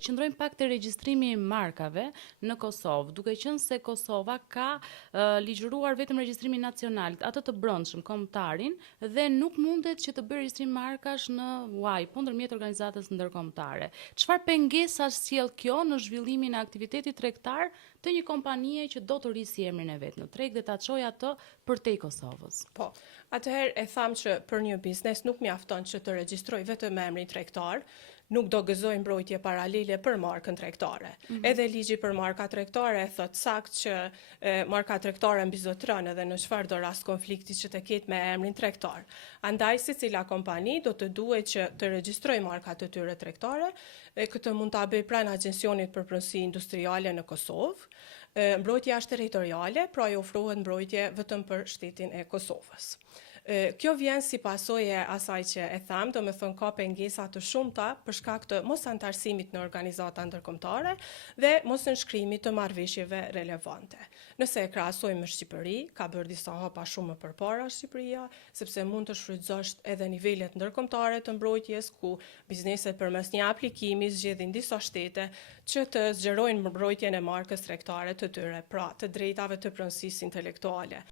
Qëndrojmë pak te regjistrimi i markave në Kosovë, duke qenë se Kosova ka ligjëruar vetëm regjistrimin nacional, atë të brendshëm kombëtarin, dhe nuk mundet që të bëjë regjistrim markash në UAI, po ndërmjet organizatës ndërkombëtare. Çfarë pengesa sjell kjo në zhvillimin e aktivitetit tregtar të një kompanie që do të rrisë emrin e vet në treg dhe ta çojë atë përtej Kosovës? Po, atëherë e tham që për një biznes nuk mjafton që të regjistroj vetëm emrin tregtar, nuk do gëzoj mbrojtje paralele për markën tregtare. Edhe ligji për marka tregtare thot sakt që marka tregtare mbizotron edhe në çfarëdo rast konflikti që të ketë me emrin tregtar. Andaj secila kompani do të duhet që të regjistroj markat e tyre tregtare, këtë mund ta bëj pranë Agjencionit për Pronësi Industriale në Kosovë. Mbrojtja është territoriale, pra i ofrohet mbrojtje vetëm për shtetin e Kosovës. Kjo vjen si pasojë e asaj që e tham, do me thënë ka pengesa të shumta për shkak të mos antarësimit në organizata ndërkombëtare dhe mos nënshkrimit të marrëveshjeve relevante. Nëse e krahasojmë me Shqipëri, ka bërë disa hapa shumë më përpara Shqipëria, sepse mund të shfrytëzosh edhe nivelet ndërkombëtare të mbrojtjes, ku bizneset përmes një aplikimi zgjedhin disa shtete që të zgjerojnë mbrojtjen e markës tregtare të tyre, pra të drejtave të pronësisë intelektuale.